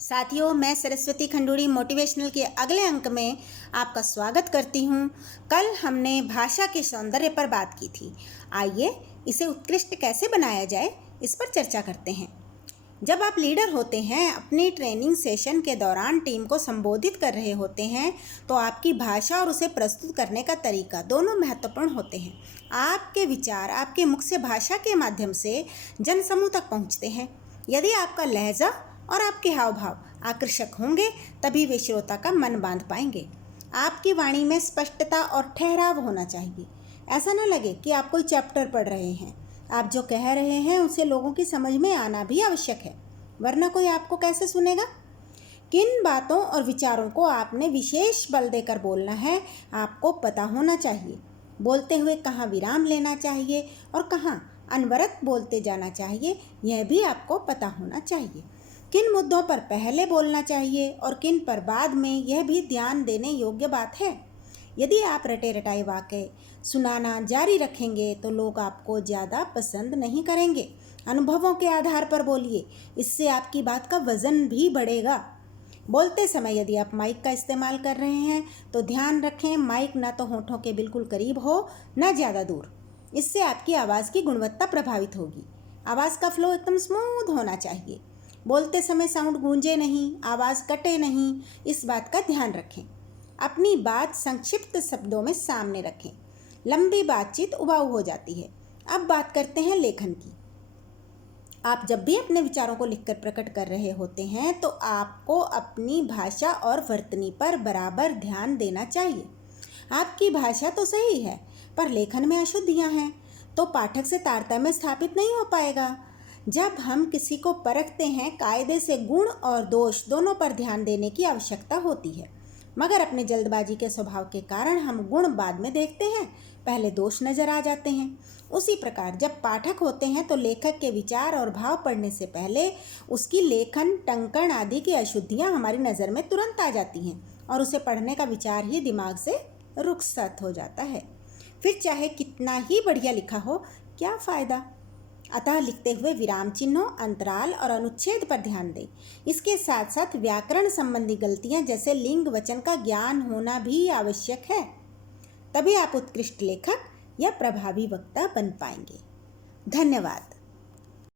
साथियों, मैं सरस्वती खंडूड़ी मोटिवेशनल के अगले अंक में आपका स्वागत करती हूँ। कल हमने भाषा के सौंदर्य पर बात की थी। आइए इसे उत्कृष्ट कैसे बनाया जाए, इस पर चर्चा करते हैं। जब आप लीडर होते हैं, अपनी ट्रेनिंग सेशन के दौरान टीम को संबोधित कर रहे होते हैं, तो आपकी भाषा और उसे प्रस्तुत करने का तरीका दोनों महत्वपूर्ण होते हैं। आपके विचार आपके मुख से भाषा के माध्यम से जनसमूह तक पहुँचते हैं। यदि आपका लहजा और आपके हाव भाव आकर्षक होंगे, तभी वे श्रोता का मन बांध पाएंगे। आपकी वाणी में स्पष्टता और ठहराव होना चाहिए। ऐसा न लगे कि आप कोई चैप्टर पढ़ रहे हैं। आप जो कह रहे हैं उसे लोगों की समझ में आना भी आवश्यक है, वरना कोई आपको कैसे सुनेगा। किन बातों और विचारों को आपने विशेष बल देकर बोलना है, आपको पता होना चाहिए। बोलते हुए कहाँ विराम लेना चाहिए और कहाँ अनवरत बोलते जाना चाहिए, यह भी आपको पता होना चाहिए। किन मुद्दों पर पहले बोलना चाहिए और किन पर बाद में, यह भी ध्यान देने योग्य बात है। यदि आप रटे रटाए वाक्य सुनाना जारी रखेंगे तो लोग आपको ज़्यादा पसंद नहीं करेंगे। अनुभवों के आधार पर बोलिए, इससे आपकी बात का वजन भी बढ़ेगा। बोलते समय यदि आप माइक का इस्तेमाल कर रहे हैं तो ध्यान रखें, माइक ना तो होठों के बिल्कुल करीब हो, ना ज़्यादा दूर। इससे आपकी आवाज़ की गुणवत्ता प्रभावित होगी। आवाज़ का फ्लो एकदम स्मूथ होना चाहिए। बोलते समय साउंड गूंजे नहीं, आवाज़ कटे नहीं, इस बात का ध्यान रखें। अपनी बात संक्षिप्त शब्दों में सामने रखें। लंबी बातचीत उबाऊ हो जाती है। अब बात करते हैं लेखन की। आप जब भी अपने विचारों को लिखकर प्रकट कर रहे होते हैं तो आपको अपनी भाषा और वर्तनी पर बराबर ध्यान देना चाहिए। आपकी भाषा तो सही है, पर लेखन में अशुद्धियाँ हैं, तो पाठक से तारतम्य स्थापित नहीं हो पाएगा। जब हम किसी को परखते हैं, कायदे से गुण और दोष दोनों पर ध्यान देने की आवश्यकता होती है, मगर अपने जल्दबाजी के स्वभाव के कारण हम गुण बाद में देखते हैं, पहले दोष नजर आ जाते हैं। उसी प्रकार जब पाठक होते हैं तो लेखक के विचार और भाव पढ़ने से पहले उसकी लेखन, टंकण आदि की अशुद्धियाँ हमारी नज़र में तुरंत आ जाती हैं और उसे पढ़ने का विचार ही दिमाग से रुखसत हो जाता है। फिर चाहे कितना ही बढ़िया लिखा हो, क्या फ़ायदा। अतः लिखते हुए विराम चिन्हों, अंतराल और अनुच्छेद पर ध्यान दें। इसके साथ साथ व्याकरण संबंधी गलतियां जैसे लिंग वचन का ज्ञान होना भी आवश्यक है। तभी आप उत्कृष्ट लेखक या प्रभावी वक्ता बन पाएंगे। धन्यवाद।